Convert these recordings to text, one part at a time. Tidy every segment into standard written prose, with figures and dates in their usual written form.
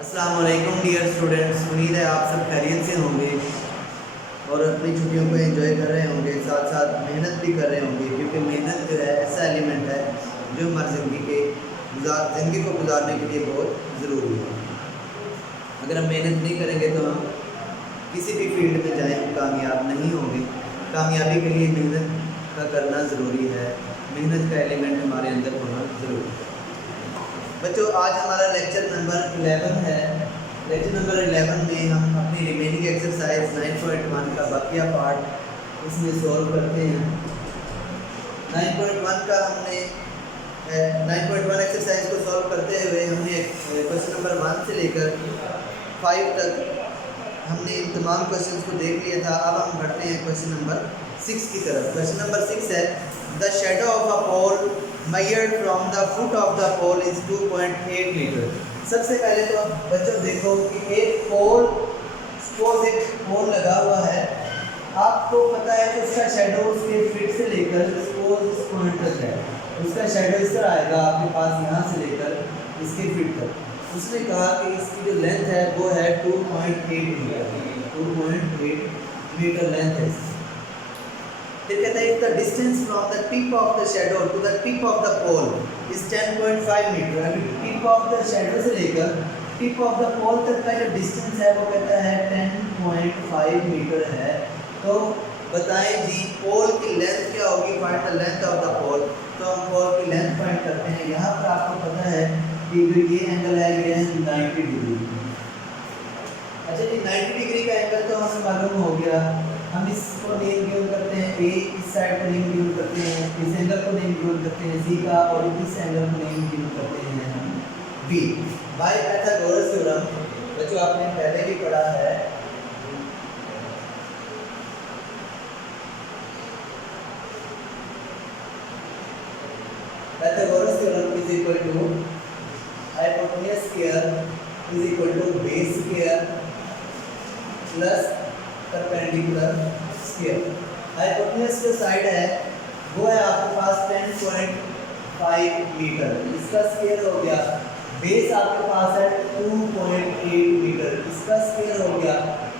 अस्सलाम वालेकुम dear students, उम्मीद है आप सब खैरियत से होंगे और अपनी छुट्टियों को एंजॉय कर रहे होंगे, साथ साथ मेहनत भी कर रहे होंगे, क्योंकि मेहनत जो है ऐसा एलिमेंट है जो हमारी ज़िंदगी को गुजारने के लिए बहुत ज़रूरी है। अगर हम मेहनत नहीं करेंगे तो हम किसी भी फील्ड में जाएँ कामयाब नहीं होंगे। कामयाबी के लिए मेहनत का करना ज़रूरी है, मेहनत का एलिमेंट हमारे अंदर होना ज़रूरी है। बच्चों, आज हमारा लेक्चर नंबर 11 है। लेक्चर नंबर 11 में हम अपनी रिमेनिंग एक्सरसाइज 9.1 का बाकिया पार्ट इसमें सॉल्व करते हैं। 9.1 का हमने 9.1 एक्सरसाइज को सॉल्व करते हुए हमने क्वेश्चन नंबर 1 से लेकर 5 तक हमने इन तमाम क्वेश्चंस को देख लिया था। अब हम बढ़ते हैं क्वेश्चन नंबर 6 की तरफ। क्वेश्चन नंबर 6 है, the shadow of a pole measured from the foot of the pole is 2.8 metre. सबसे पहले तो बच्चों देखो कि एक पोल, सपोज एक पोल लगा हुआ है, आपको पता है कि उसका शेडो उसके फीट से लेकर सपोज इस पॉइंट तक है। उसका शेडो इस तरह आएगा आपके पास, यहाँ से लेकर इसके फीट तक। उसने कहा कि इसकी जो लेंथ है वो है 2.8 मीटर। 2.8 मीटर लेंथ है। फिर कहता है the distance from the tip of the shadow to the tip of the pole is 10.5 metre. अभी टिप ऑफ द शैडो से लेकर टिप ऑफ द पोल तक का जो डिस्टेंस है वो कहता है 10.5 मीटर है। तो बताएं जी पोल की लेंथ क्या होगी, find the length of the pole. तो हम पोल की लेंथ फाइंड करते हैं। यहाँ पर आपको पता है कि ये एंगल है, ये है 90 डिग्री। अच्छा जी, 90 डिग्री का एंगल तो हमें मालूम हो गया। हम इसको नेम गिवन करते हैं ए, इस साइड को नेम गिवन करते हैं, इस एंगल को नेम गिवन करते हैं सी का, और इस एंगल को नेम गिवन करते हैं बी। बाय पाइथागोरस थ्योरम बच्चों आपने पहले भी पढ़ा है। Pythagoras theorem is equal to hypotenuse square is equal to base square plus perpendicular square. Hypotenuse जो साइड है वो है आपके पास 10.5 मीटर, इसका स्क्वायर हो गया। बेस आपके पास है 2.8 मीटर, इसका स्क्वायर हो गया।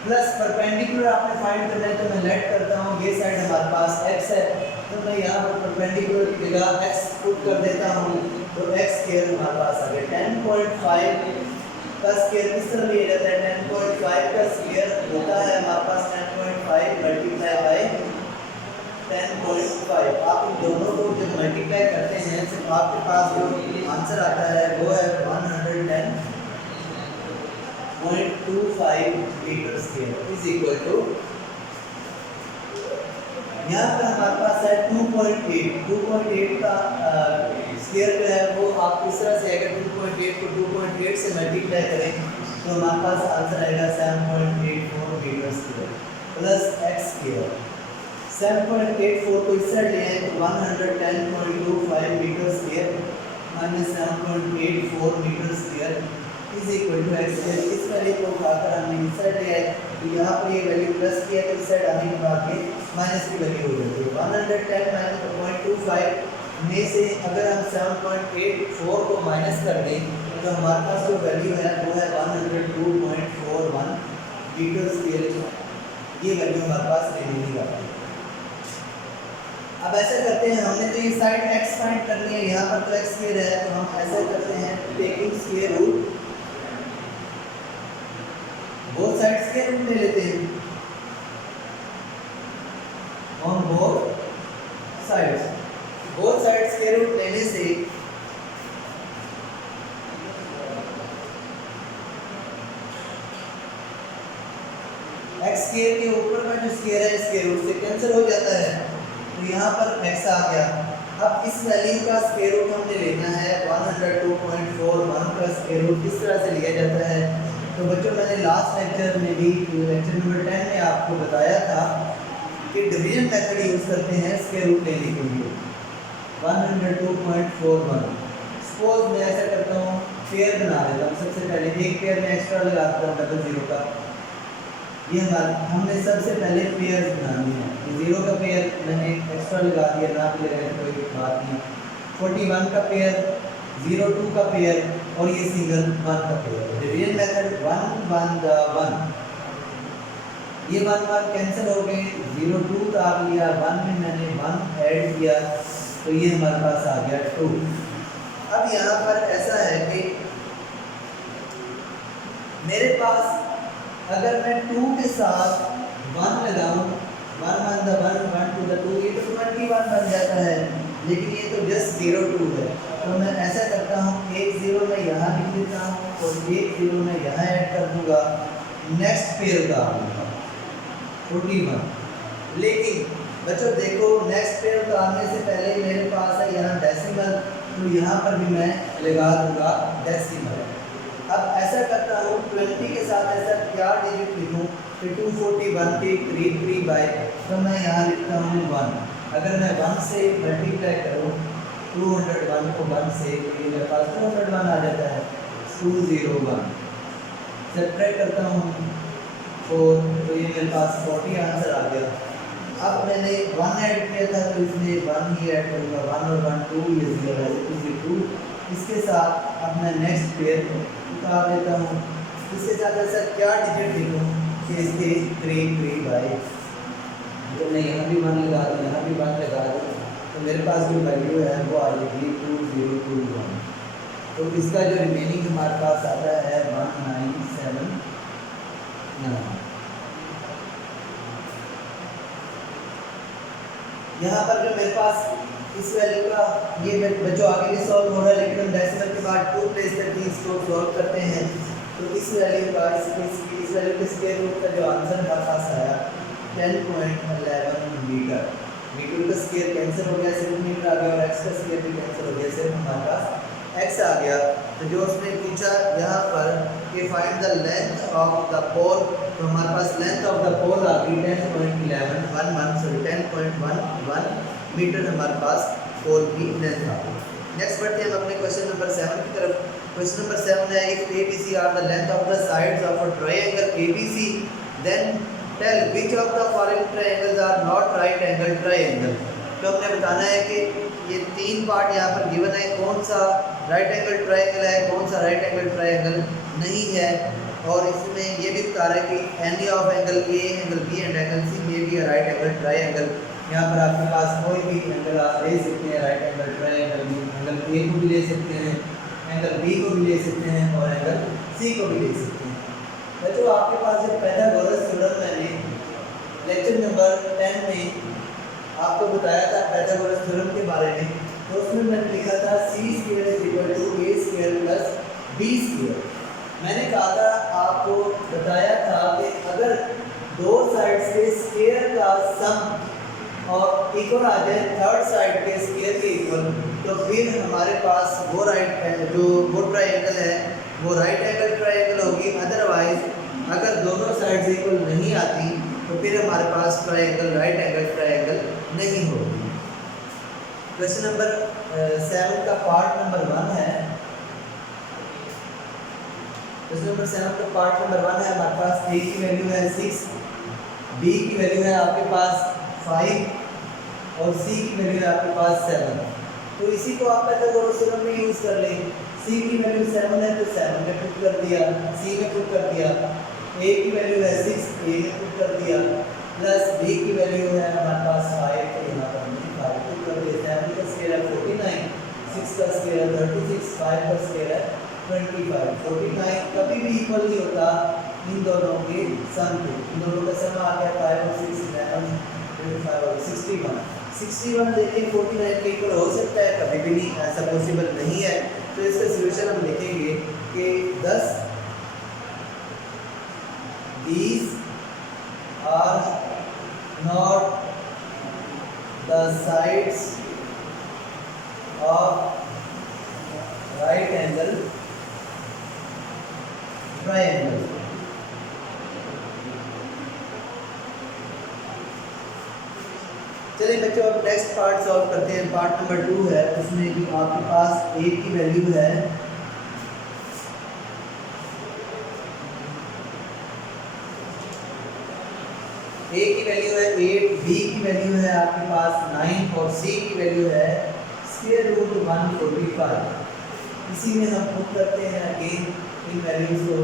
प्लस परपेंडिकुलर आपने फाइंड करना है, तो मैं लेट करता हूँ। ये साइड हमारे पास x है, तो मैं यहाँ पर परपेंडिकुलर की जगह x पुट कर देता हूँ, तो x स्क्वायर हमारे पास आ गया। 10.5 का स्क्वायर किस तरह लिया जाता है? 10.5 का स्क्वायर होता है हमारे पास 10.5 मल्टीप्लाई बाय 10.5। आप इन दोनों को जब मल्टीप्लाई करते हैं तो आपके पास जो आंसर आता है वो है 110.25 metre square is equal to, यहाँ पर हमारे पास है 2.8 का स्क्वायर जो है वो आप इस तरह से अगर 2.8 को 2.8 से मल्टीप्लाई करें तो हमारे पास आंसर आएगा 7.84 metre square plus x square. 7.84 को इस साइड ले आए तो 110.25 metre square minus 7.84 metre square is equal to x square. इस वैल्यू को उठाकर हमने इस साइड ले आए तो यहाँ पर ये वैल्यू प्लस किया तो इस साइड आने के बाद ये माइनस की वैल्यू हो जाती है। 110 माइनस 0.25 में से अगर हम 7.84 को माइनस कर दें तो हमारे पास जो वैल्यू है वो है 102.41 मीटर स्क्वायर। ये वैल्यू हमारे पास रिमेनिंग आती है। अब ऐसा करते हैं, हमने तो ये साइड x फाइंड करनी है, यहाँ पर तो x स्क्वायर है, तो हम ऐसा करते हैं taking square root, both side square root ले लेते हैं on both sides. Both side square root लेने से x स्क्वायर के ऊपर का जो स्क्वायर है स्क्वायर रूट से कैंसिल हो जाता है, तो यहाँ पर x आ गया। अब इस वैल्यू का स्क्वायर रूट हमने लेना है। 102.41 का स्क्वायर रूट किस तरह से लिया जाता है? तो बच्चों मैंने लास्ट लेक्चर में भी, लेक्चर नंबर 10 में आपको बताया था कि डिवीजन मेथड यूज़ करते हैं स्क्वायर रूट लेने के लिए। 102.41 सपोज मैं ऐसा करता हूँ, पेयर बना देता हूँ। सबसे पहले एक पेयर में एक्स्ट्रा लगा देता हूँ डबल जीरो का। ये हमने सबसे पहले पेयर बनानी है। जीरो का पेयर मैंने एक्स्ट्रा लगा दिया, ना भी लगाए कोई बात नहीं। 41 का पेयर, 02 का पेयर और ये सिंगल 1 का पेयर। मिलियन मेथड 1 1 द 1, ये 1 1 कैंसिल हो गए, 0 2 आ गया, 1 में मैंने 1 ऐड किया तो ये हमारे पास आ गया 2। अब यहाँ पर ऐसा है कि मेरे पास अगर मैं 2 के साथ 1 लगाऊं, 1 1 द 1 1 2 द 2, ये तो 21 बन जाता है, लेकिन ये तो जस्ट 0 2 है। तो मैं ऐसा करता हूँ, एक 0 मैं यहाँ लिख देता हूँ और एक 0 मैं यहाँ ऐड कर दूंगा, नेक्स्ट पेयर का आऊँगा 41। लेकिन बच्चों देखो, नेक्स्ट पेयर का आने से पहले मेरे पास है यहाँ डेसिमल, तो यहाँ पर भी मैं लगा दूंगा डेसिमल। अब ऐसा करता हूँ, 20 के साथ ऐसा क्या डिजिट लिखूँ कि 241 के करीब करीब आए, तो मैं यहाँ लिखता हूँ 1। अगर मैं 1 से मल्टीप्लाई करूँ 201 को 1 से, तो मेरे पास 201 आ जाता है, 201। सब्ट्रैक्ट करता हूँ 4, तो ये मेरे पास 40 आंसर आ गया। अब मैंने 1 ऐड किया था तो इसमें 1 ही ऐड करूँगा, 1 और 1 2, ये 0 है, तो 2। इसके साथ अब मैं नेक्स्ट पेयर उतार देता हूँ, इसके साथ ऐसा क्या डिजिट लिखूँ कि इसके करीब करीब आए, तो मैं यहाँ भी 1 लगा दूँ, यहाँ भी 1 लगा दूँ, तो मेरे पास जो वैल्यू है वो आ जाएगी 2021। तो इसका जो रिमेनिंग हमारे पास आता है 1979। यहाँ पर जो मेरे पास इस वैल्यू का, ये बच्चों आगे भी सॉल्व हो रहा है, लेकिन हम डेसिमल के बाद 2 प्लेस करके इसको सॉल्व करते हैं। तो इस वैल्यू का, इस वैल्यू के स्क्वायर रूट का जो आंसर हमारे पास आया 10.11 मीटर। मीटर का स्क्वायर कैंसिल हो गया, सिर्फ मीटर आ गया, और एक्स का स्क्वायर भी कैंसिल हो गया, सिर्फ हमारे पास एक्स आ गया। तो जो उसने पूछा यहाँ पर कि find the length of the pole, तो हमारे पास लेंथ ऑफ द पोल आ गई 10.11 मीटर हमारे पास पोल की लेंथ आ गई। नेक्स्ट बढ़ते हैं हम अपने क्वेश्चन नंबर 7 की तरफ। क्वेश्चन नंबर 7 है, if ABC are the length of the sides of a triangle ABC, then tell which of the following triangles are not right angle triangle. तो हमने बताना है कि ये 3 पार्ट यहाँ पर गिवन है, कौन सा राइट एंगल ट्रायंगल है, कौन सा राइट एंगल ट्रायंगल नहीं है, और इसमें ये भी बता रहा है कि any of angle A, angle B and angle C में भी राइट एंगल ट्रायंगल। यहाँ पर आपके पास कोई भी एंगल आप ले सकते हैं, राइट एंगल ट्रायंगल भी, एंगल A को भी ले सकते हैं, एंगल B को भी ले सकते हैं, और एंगल C को भी ले सकते हैं। बच्चों आपके पास जब पाइथागोरस थ्योरम मैंने लेक्चर नंबर 10 में आपको बताया था पाइथागोरस थ्योरम के बारे में, तो उसमें मैंने लिखा था c² = a² + b²। मैंने कहा था, आपको बताया था कि अगर दो साइड्स के स्क्वायर का सम और इक्वल आ जाए थर्ड साइड के स्क्वायर के इक्वल, तो फिर हमारे पास वो वो ट्रायंगल है वो राइट एंगल ट्रायंगल होगी। अदरवाइज अगर दोनों साइड्स इक्वल नहीं आती तो फिर हमारे पास ट्रायंगल राइट एंगल ट्रायंगल नहीं होगी। क्वेश्चन नंबर 7 का पार्ट नंबर 1 है। क्वेश्चन नंबर 7 का पार्ट नंबर 1 है, हमारे पास A की वैल्यू है 6, B की वैल्यू है आपके पास 5 और C की वैल्यू है आपके पास 7। तो इसी को आप पाइथागोरस थ्योरम में यूज़ कर लें। C की वैल्यू 7 है तो 7 में पुट कर दिया, C में पुट कर दिया, A की वैल्यू है 6, A में पुट कर दिया, प्लस B की वैल्यू है हमारे पास 5, तो यहाँ पर हमने 5 पुट कर दिया। 7 का स्क्वायर है 49, 6 का स्क्वायर है 36, 5 का स्क्वायर है 25। 49 कभी भी इक्वल नहीं होता इन दोनों के सम के, इन दोनों का सम आ गया 5 और 6 11 25 और 61। 61 देखिए 49 के इक्वल हो सकता है, कभी भी नहीं, ऐसा पॉसिबल नहीं है। तो इसका सॉल्यूशन हम लिखेंगे कि 10 these are not the sides of right angle triangle। चलिए बच्चों अब नेक्स्ट पार्ट सॉल्व करते हैं। पार्ट नंबर 2 है, उसमें भी आपके पास A की वैल्यू है A की वैल्यू है 8, B की वैल्यू है आपके पास 9 और C की वैल्यू है √145। इसी में हम पुट करते हैं अगेन इन वैल्यूज को।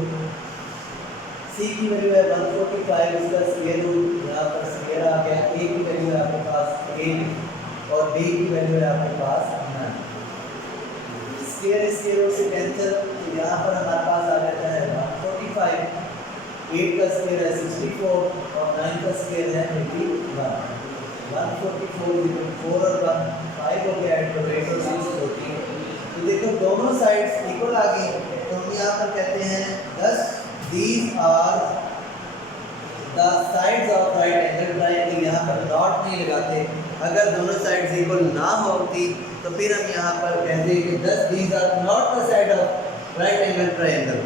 सी की वैल्यू है 145, इसका स्क्वायर रूट यहाँ पर स्क्वायर आ गया। ए की वैल्यू है आपके पास 8 और बी की वैल्यू है आपके पास 9। स्क्वायर स्क्वायर रूट से कैंसिल, तो यहाँ पर हमारे पास आ जाता है 145, 8 का स्क्वायर है 64 और 9 का स्क्वायर है 81। 144 4 और 1 5 हो गया, तो 8 और 6 14। तो देखो दोनों साइड्स इक्वल आ गई, तो हम यहाँ पर कहते हैं 10 These are the sides of right angle triangle। यहाँ पर नॉट नहीं लगाते, अगर दोनों साइड्स इक्वल ना होती तो फिर हम यहाँ पर कहते हैं कि 10 These are not the side of right angle triangle।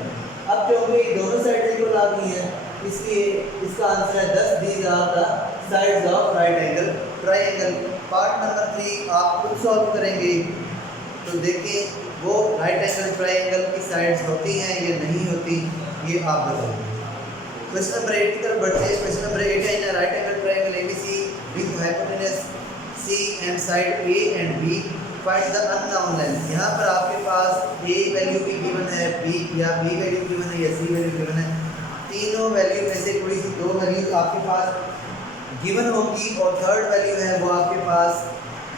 अब क्योंकि दोनों साइड इक्वल आ गई हैं, इसलिए इसका आंसर है 10 These are the sides of right angle triangle। Part number 3 आप खुद सॉल्व करेंगे, तो देखें वो राइट एंगल ट्राइंगल की साइड्स होती हैं या नहीं होती, ये आप बताओगे। क्वेश्चन नंबर 8 की तरफ बढ़ते हैं। क्वेश्चन नंबर 8 है in right angle triangle ABC with hypotenuse C and side A and B find the unknown length. यहाँ पर आपके पास ए वैल्यू भी गिवन है, बी या बी वैल्यू गिवन है या सी वैल्यू गिवन है। तीनों वैल्यू में से कोई सी दो वैल्यू आपके पास गिवन होगी और थर्ड वैल्यू है वो आपके पास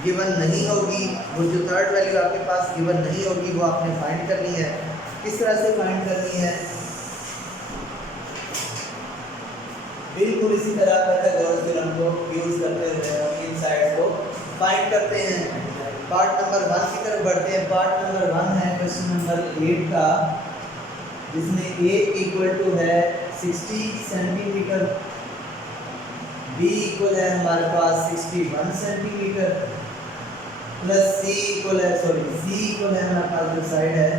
गिवन नहीं होगी। वो जो थर्ड वैल्यू आपके पास गिवन नहीं होगी वो आपने फाइंड करनी है। किस तरह से फाइंड करनी है? बिल्कुल इसी तरह पाइथागोरस थ्योरम को यूज करते हुए हम इन साइड्स को फाइंड करते हैं। पार्ट नंबर 1 की तरफ बढ़ते हैं। पार्ट नंबर 1 है क्वेश्चन नंबर 8 का, जिसमें a इक्वल टू है 60 सेंटीमीटर, b इक्वल है हमारे पास 61 सेंटीमीटर, प्लस c इक्वल है हमारे पास जो साइड है,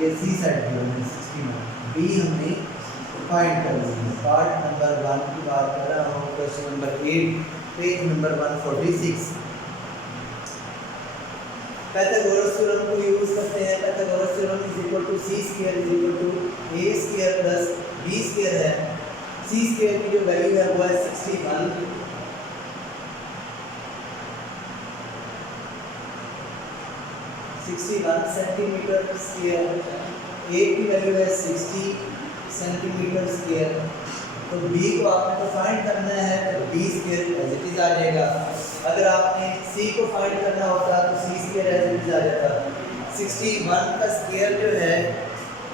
ये c साइड है 61, b हमने फाइंड कर ली। पार्ट नंबर 1 की बात कर रहा हूँ, question number 8 page number 146। Pythagoras theorem को यूज करते हैं। Pythagoras theorem is equal to c square is equal to a square plus b square है। c स्क्वायर की जो वैल्यू है वो है 61 सेंटीमीटर स्क्वायर, a की वैल्यू है 60 सेंटीमीटर स्क्वायर। तो b को आपने तो फाइंड करना है, तो b square as it is आ जाएगा। अगर आपने c को फाइंड करना होता तो c square as it is आ जाता। 61 का स्क्वायर जो है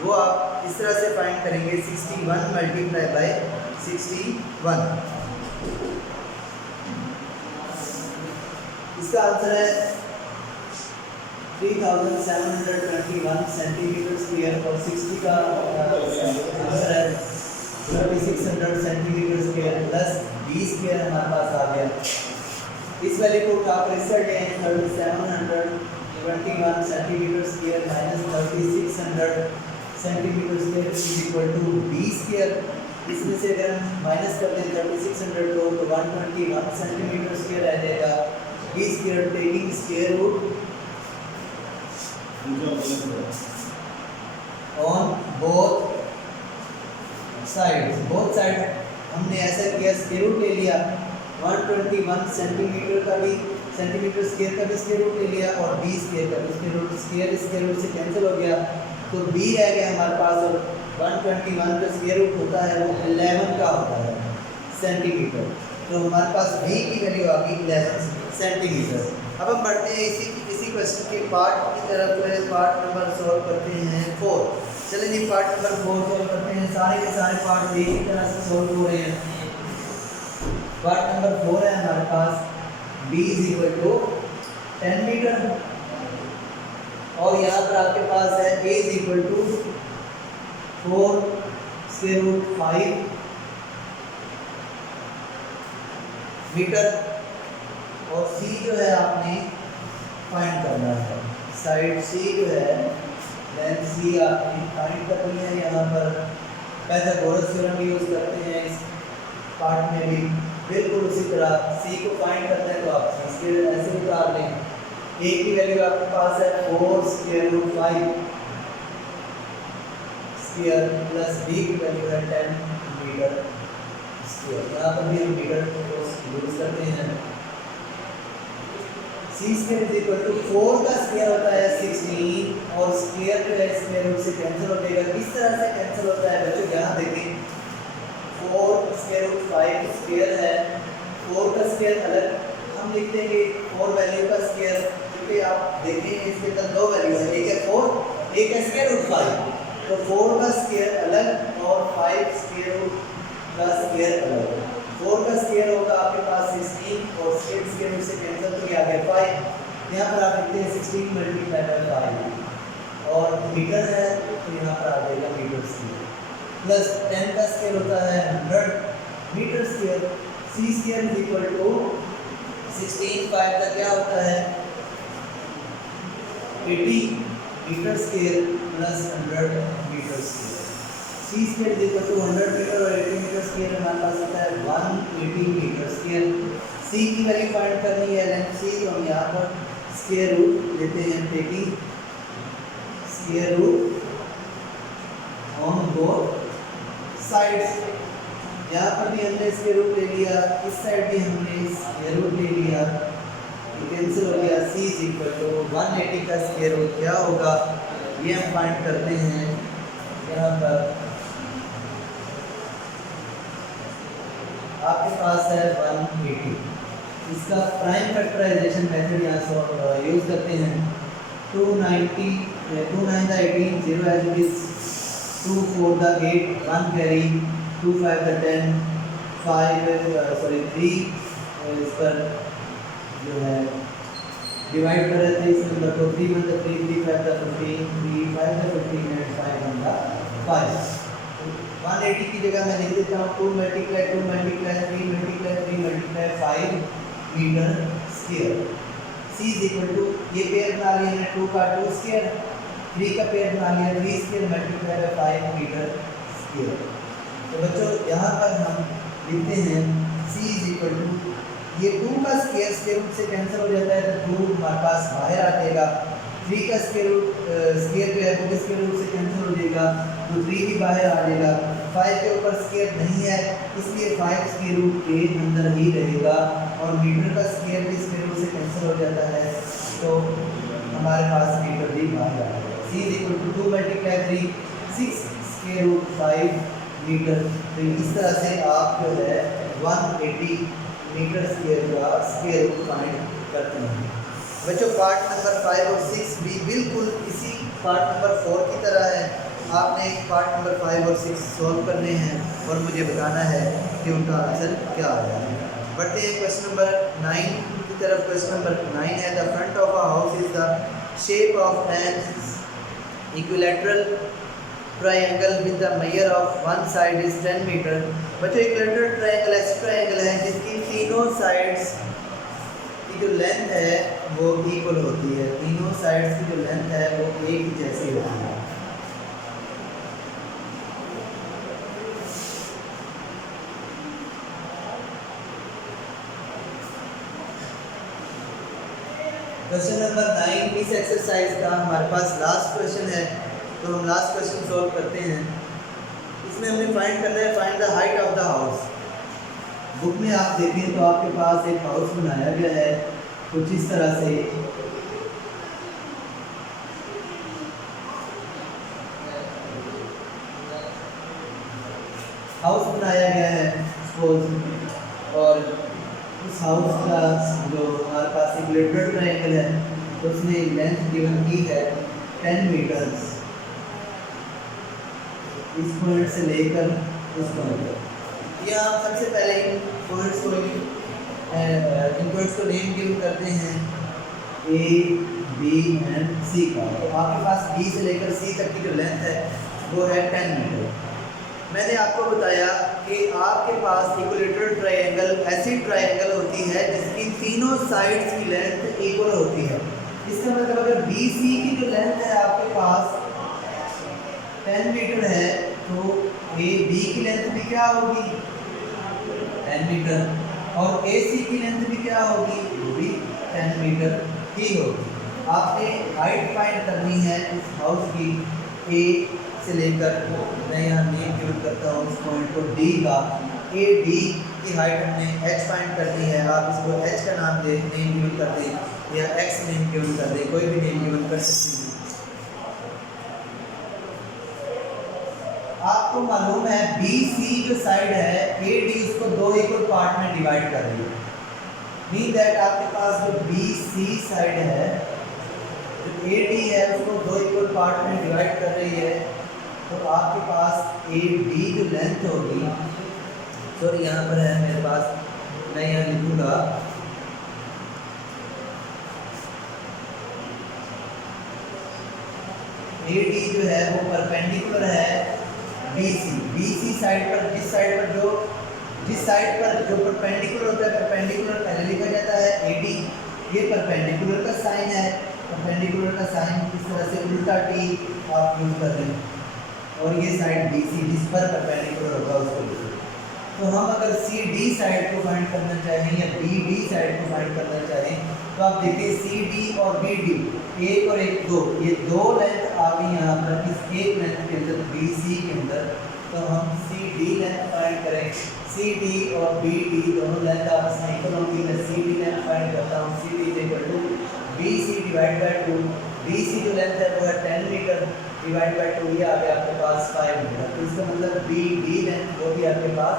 वो आप इस तरह से फाइंड करेंगे, 61 मल्टीप्लाई बाय 61। इसका आंसर है 3721 सेंटीमीटर स्क्वायर और 60 का आंसर है 3600 centimetre square plus b square हमारे पास आ गया। इस वैल्यू को उठा कर इस साइड ले 3721 centimetre square minus 3600 centimetre square is equal to b square. इसमें से अगर हम माइनस कर दें 3600 को तो 121 सेंटीमीटर स्क्वायर आ जाएगा। b square taking square root on both sides. Both side हमने ऐसा किया, स्क्वायर रूट ले लिया 121 सेंटीमीटर का भी, सेंटीमीटर स्क्वायर का भी स्क्वायर रूट ले लिया और b स्क्वायर का भी स्क्वायर रूट। स्क्वायर रूट से कैंसिल हो गया तो b रह गया हमारे पास और 121 का स्क्वायर रूट होता है वो 11 का होता है सेंटीमीटर। तो हमारे पास b की वैल्यू आ गई 11 सेंटीमीटर। अब हम बढ़ते हैं इसी क्वेश्चन के पार्ट की तरफ। पार्ट नंबर सॉल्व करते हैं 4। चलिए जी पार्ट नंबर 4 सॉल्व करते हैं। सारे के सारे पार्ट एक ही तरह से सॉल्व हो रहे हैं। पार्ट नंबर 4 है हमारे पास b is equal to 10 metre और यहाँ पर आपके पास है a is equal to 4 square root 5 metre और c जो है आपने फाइंड करना है। साइड c जो है लेंथ c आपने फाइंड करनी है। यहाँ पर पाइथागोरस थ्योरम यूज करते हैं इस पार्ट में भी। बिल्कुल उसी तरह c को फाइंड करना है तो आप इसके ऐसे उतार लें। a की वैल्यू आपके पास है 4 square root 5 square plus b की वैल्यू है 10 मीटर स्क्वायर। यहाँ पर भी हम मीटर को यूज करते हैं। सी स्क्वायर इज इक्वल टू 4 का स्क्वायर होता है 16 और स्क्वायर जो है स्क्वायर रूट से कैंसिल हो जाएगा। किस तरह से कैंसिल होता है बच्चों, यहाँ देखें 4 स्क्वायर रूट 5 स्क्वायर है, 4 का स्क्वायर अलग हम लिख देंगे 4 वैल्यू का स्क्वायर, क्योंकि आप देखें इसके अंदर दो वैल्यू है, एक है 4 एक है स्क्वायर रूट 5, तो 4 का स्क्वायर अलग और 5 स्क्वायर रूट का स्क्वायर अलग। 4 का स्क्वायर होगा आपके पास 16 और स्क्वायर रूट से कैंसिल तो ये आ गया 5। यहाँ पर आप लिखते हैं 16 मल्टीप्लाई बाय 5 और मीटर है तो यहाँ पर आ जाएगा मीटर स्क्वायर प्लस 10 का स्क्वायर होता है 100 metre square. C square is equal to 16 5 का क्या होता है 80 metre square plus 100 metre square. C square is equal to 100 metre और 80 मीटर स्क्वायर हमारे पास होता है 180 मीटर स्क्वायर। सी की वैल्यू फाइंड करनी है लेंथ सी, तो हम यहाँ पर स्क्वायर रूट लेते हैं, taking square root on both sides. यहाँ पर भी हमने स्क्वायर रूट ले लिया, इस साइड भी हमने स्क्वायर रूट ले लिया, कैंसिल हो गया। सी इज इक्वल टू 180 का स्क्वायर रूट क्या होगा ये हम फाइंड करते हैं। यहाँ पर आपके पास है 180, इसका प्राइम फैक्टराइजेशन मेथड यहाँ से यूज़ करते हैं। 2 9 the 18 0 as it is, 2 4 the 8 1 carry, 2 5 the 10 3 इस पर जो है डिवाइड कर रहे थे इस नंबर को, 3 1 the 3 3 5 the 15 3 5 the 15 and 5 1 the 5। 180 की जगह मैं लिख देता हूँ 2 multiply 2 multiply 3 multiply 3 multiply 5 metre square. C is equal to ये पेयर बना लिया हमने 2 का 2 स्क्वायर, 3 का पेयर बना लिया 3 square multiply by 5 metre square. तो बच्चों यहाँ पर हम लिखते हैं सी इज इक्वल टू ये 2 का स्क्वायर स्क्वायर रूट से कैंसिल हो जाता है तो 2 हमारे पास बाहर आ जाएगा। 3 का स्क्वायर रूट स्क्वायर जो है वो स्क्वायर रूट से कैंसिल हो जाएगा तो 3 भी बाहर आ जाएगा। 5 के ऊपर स्क्वायर नहीं है इसलिए 5 स्क्वायर रूट के अंदर ही रहेगा और मीटर का स्क्वायर भी स्क्वायर रूट से कैंसिल हो जाता है तो हमारे पास मीटर भी बाहर आ जाएगा। C is equal to 2 multiply 3 6 square root 5 metre. तो इस तरह से आप जो है 180 मीटर स्क्वायर का स्क्वायर रूट फाइंड करते हैं। बच्चों पार्ट नंबर 5 और 6 भी बिल्कुल इसी पार्ट नंबर 4 की तरह है। आपने पार्ट नंबर 5 और 6 सॉल्व करने हैं और मुझे बताना है कि उनका आंसर क्या आया है। बढ़ते हैं क्वेश्चन नंबर 9 की तरफ। क्वेश्चन नंबर 9 है the front of a house is the shape of an equilateral triangle with the measure of one side is 10 metre. बच्चों इक्विलैटरल ट्रायंगल ऐसा ट्रायंगल है जिसकी तीनों साइड्स की जो लेंथ है वो इक्वल होती है, तीनों साइड्स की जो लेंथ है वो एक जैसी होती है। क्वेश्चन नंबर 9 इस एक्सरसाइज का हमारे पास लास्ट क्वेश्चन है तो हम लास्ट क्वेश्चन सॉल्व करते हैं। इसमें हमें फाइंड करना है find the height of the house. Book में आप देखें तो आपके पास एक हाउस बनाया गया है कुछ इस तरह से। हाउस बनाया गया है सपोज और इस हाउस का जो हमारे पास इक्विलैटरल ट्रायंगल है तो उसने लेंथ गिवन की है 10 मीटर्स इस पॉइंट से लेकर उस पॉइंट तक। यहाँ हम सबसे पहले इन पॉइंट्स को नेम गिव करते हैं ए बी एंड सी का। तो आपके पास बी से लेकर सी तक की जो लेंथ है वो है 10 मीटर। मैंने आपको बताया कि आपके पास इक्विलैटरल ट्रायंगल ऐसी ट्रायंगल होती है जिसकी तीनों साइड्स की लेंथ इक्वल होती है। इसका मतलब अगर बी सी की जो लेंथ है आपके पास 10 मीटर है तो ए बी की लेंथ भी क्या होगी 10 मीटर और ए सी की लेंथ भी क्या होगी वो भी 10 मीटर ही होगी। आपने हाइट फाइंड करनी है इस हाउस की ए से लेकर, मैं यहाँ नेम यूज करता हूँ इस पॉइंट को डी का। ए डी की हाइट हमने एच फाइंड करनी है। आप इसको एच का नाम दे नेम यूज कर दें या एक्स नेम गिवन कर दें, कोई भी नेम गिवन कर सकते हैं। आपको मालूम है बी सी जो साइड है ए डी उसको दो इक्वल पार्ट में डिवाइड कर रही है। मीन दैट आपके पास जो बी सी साइड है, जो ए डी है उसको दो इक्वल पार्ट में डिवाइड कर रही है। तो आपके पास ए डी जो लेंथ होगी, सॉरी यहाँ पर है मेरे पास, मैं यहाँ लिखूँगा ए डी जो है वो परपेंडिकुलर है बी सी साइड पर, जिस साइड पर जो परपेंडिकुलर होता है, परपेंडिकुलर पहले लिखा जाता है ए डी। ये परपेंडिकुलर का साइन है, परपेंडिकुलर का साइन इस तरह से उल्टा टी आप यूज कर रहे हैं, और ये साइड बी सी जिस पर परपेंडिकुलर होगा उसको लिखें। तो हम अगर सी डी साइड को फाइंड करना चाहें या बी डी साइड को फाइंड करना चाहें, तो आप देखिए सी डी और बी डी, एक और एक दो, ये दो लेंथ आ गई यहाँ पर इस एक लेंथ के अंदर बी सी के अंदर। तो हम सी डी लेंथ फाइंड करें, सी डी और बी डी दोनों लेंथ आपस में इक्वल होंगी। मैं सी डी लेंथ फाइंड करता हूँ, C D equal to B C divide by two. B C जो लेंथ है वो है 10 मीटर डिवाइड बाई टू, ये आ गया आपके पास 5 मीटर। तो इसका मतलब बी डी लेंथ वो भी आपके पास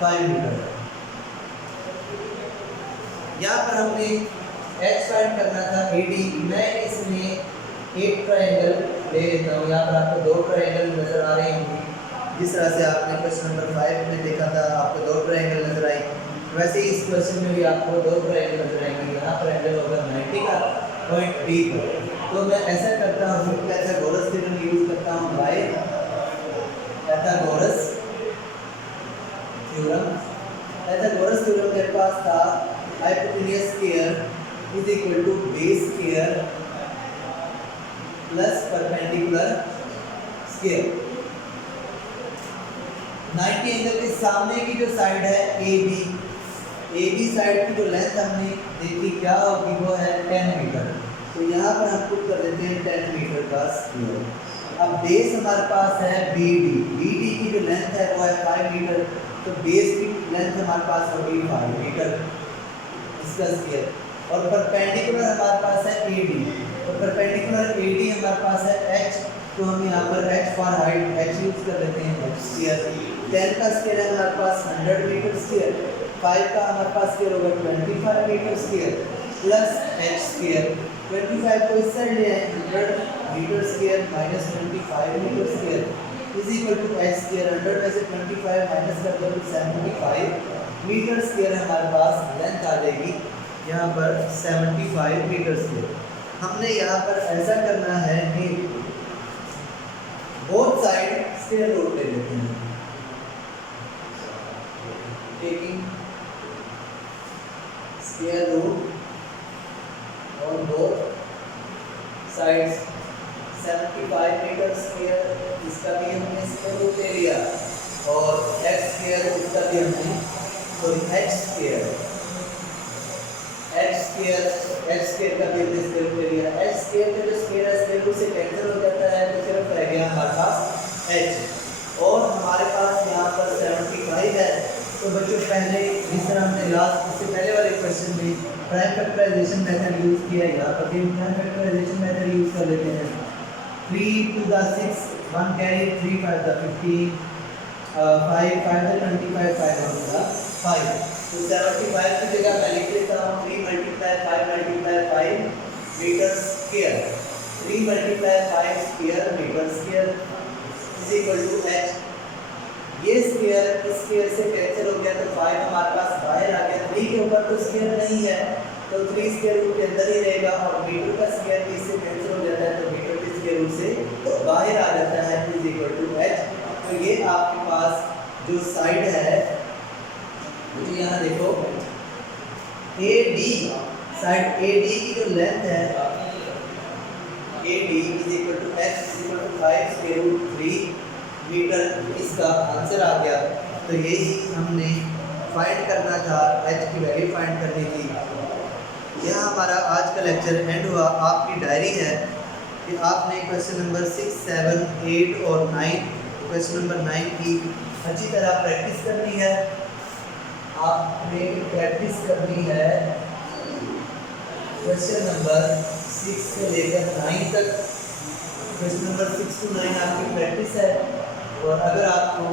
5 मीटर है। यहाँ पर हमने एच फाइंड करना था ए डी। मैं इसमें एक ट्रायंगल ले लेता हूँ। यहाँ पर आपको दो ट्रायंगल नजर आ रहे होंगे, जिस तरह से आपने क्वेश्चन नंबर 5 में देखा था, आपको दो ट्रायंगल नजर आई, वैसे ही इस क्वेश्चन में भी आपको दो ट्रायंगल नजर आएंगे। यहाँ पर एंगल होगा 90 का, पॉइंट बी पर। तो मैं ऐसा करता हूँ, पाइथागोरस थ्योरम यूज करता हूँ, by Pythagoras theorem. Pythagoras theorem मेरे पास था hypotenuse square is equal to base square plus perpendicular square. 90 angle के सामने की जो साइड है ए बी साइड की जो लेंथ हमने देखी क्या होगी, वो है 10 मीटर। तो यहाँ पर हम पुट कर देते हैं 10 मीटर का स्क्वायर। अब बेस हमारे पास है बी डी की जो लेंथ है वो है 5 मीटर। तो बेस की लेंथ हमारे पास होगी 5 मीटर, इसका स्क्वायर। और परपेंडिकुलर हमारे पास है ए डी, और परपेंडिकुलर ए डी हमारे पास है एच। तो हम यहाँ पर H for height H use कर लेते हैं, एच स्क्वायर। 10 का स्क्वायर है हमारे पास 100 मीटर स्क्वायर, 5 का हमारे पास स्क्वायर होगा 25 metre square plus H square. 25 को इस साइड ले आए, 100 metre square minus 25 metre square is equal to H square. 100 में से 25 माइनस कर दो तो 75 मीटर स्क्वायर हमारे पास लेंथ आ जाएगी यहाँ पर 75 मीटर स्क्वायर। हमने यहाँ पर ऐसा करना है कि बोथ साइड स्क्वायर रूट ले लेते हैं, टेकिंग स्क्वायर रूट और बोथ साइड्स 75 मीटर स्क्वायर, इसका भी हमने स्क्वायर रूट ले लिया, और एक्स स्क्वायर इसका भी हमने, सॉरी एच स्क्वायर का भी हमने स्क्वायर रूट ले लिया। एच स्क्वायर का जो स्क्वायर है स्क्वायर रूट से कैंसिल हो जाता है, तो सिर्फ रह गया हमारे पास एच। और हमारे पास यहाँ पर 75 है। तो बच्चों पहले जिस तरह हमने लास्ट इससे पहले वाले क्वेश्चन में प्राइम फैक्टराइजेशन मेथड यूज किया, यहाँ पर भी प्राइम फैक्टराइजेशन मेथड यूज कर लेते हैं। 3 to the 6, 1 carry, 3 5 the 15, 5 5 the 25, 5 on the 5। तो 75 की जगह मैं लिख लेता हूँ 3 × 5 × 5 metre square, 3 × 5 square metre square is equal to H. ये स्क्वायर इस स्क्वायर से कैंसिल हो गया, तो 5 हमारे पास बाहर आ गया। 3 के ऊपर तो स्क्वायर नहीं है, तो 3 स्क्वायर रूट के अंदर ही रहेगा, और मीटर का स्क्वायर इससे कैंसिल हो जाता है, तो मीटर के स्क्वायर रूट से बाहर आ जाता है इज इक्वल टू एच। तो ये आपके पास जो साइड है, तो यहाँ देखो A D side, A D की जो लेंथ है A D is equal to H is equal to 5 square root 3 metre, इसका आंसर आ गया। तो यही हमने फाइंड करना था, एच की वैल्यू फाइंड करनी थी। यह हमारा आज का लेक्चर एंड हुआ। आपकी डायरी है कि आपने क्वेश्चन नंबर 6, 7, 8 और 9, क्वेश्चन नंबर 9 की अच्छी तरह प्रैक्टिस करनी है। आपने प्रैक्टिस करनी है क्वेश्चन नंबर 6 से लेकर 9 तक। क्वेश्चन नंबर 6 to 9 आपकी प्रैक्टिस है, और अगर आपको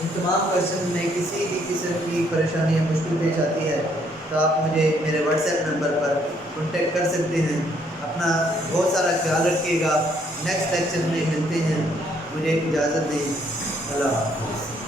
इन तमाम क्वेश्चन में किसी भी किस्म की परेशानी या मुश्किल पेश आती है तो आप मुझे मेरे व्हाट्सएप नंबर पर कांटेक्ट कर सकते हैं। अपना बहुत सारा ख्याल रखिएगा। नेक्स्ट लेक्चर में मिलते हैं। मुझे इजाज़त दें। अल्लाह हाफ़िज़।